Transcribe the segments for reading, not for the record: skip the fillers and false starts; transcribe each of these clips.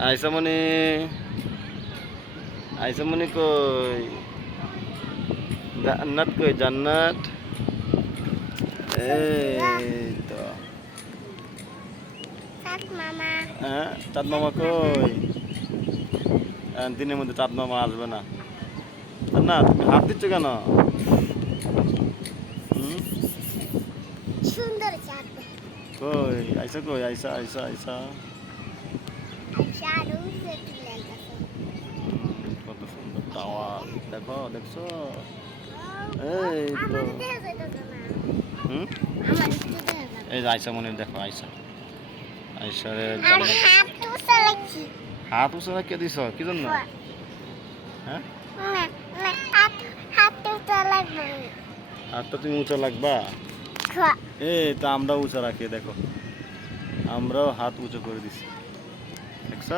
আইসামনি আইসামনি কই জান্নাত কই জান্নাত এই তো হ্যাঁ চাঁদ মামা কই দিনের মধ্যে চাঁদ মামা আসবে না না তুমি হাত দিচ্ছ কেন সুন্দর চাঁদ কই আইসা কই আইসা আইসা আইসা কত সুন্দর টাওয়ার দেখো দেখছো এই তো এই যে আইসা মনে দেখো আইসা আইসারে হাত উঁচা কে দিছ কি জন্য হ্যাঁ হাতটা তুমি উঁচা লাগবা এই তো আমরা উঁচা রাখি দেখো আমরাও হাত উঁচু করে দিছি দেখছ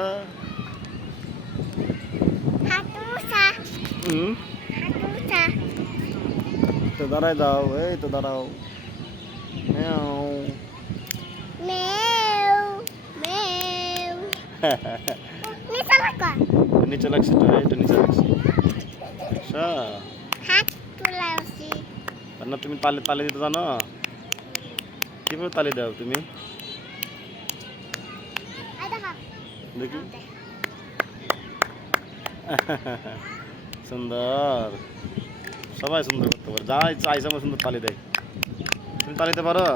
তো দাঁড়াই দাও এই তো দাঁড়াও নিচে লাগছে তো এই তো নিচে লাগছে না তুমি তালে তালে দিতে জানো কিভাবে তালি দাও তুমি দেখি সুন্দর সবাই সুন্দর করতে পারে যাই চাই সময় সুন্দর তালি দেয় তুমি তালি দিতে পারো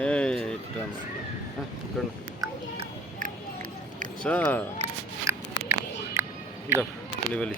এইটা আচ্ছা যাও বলি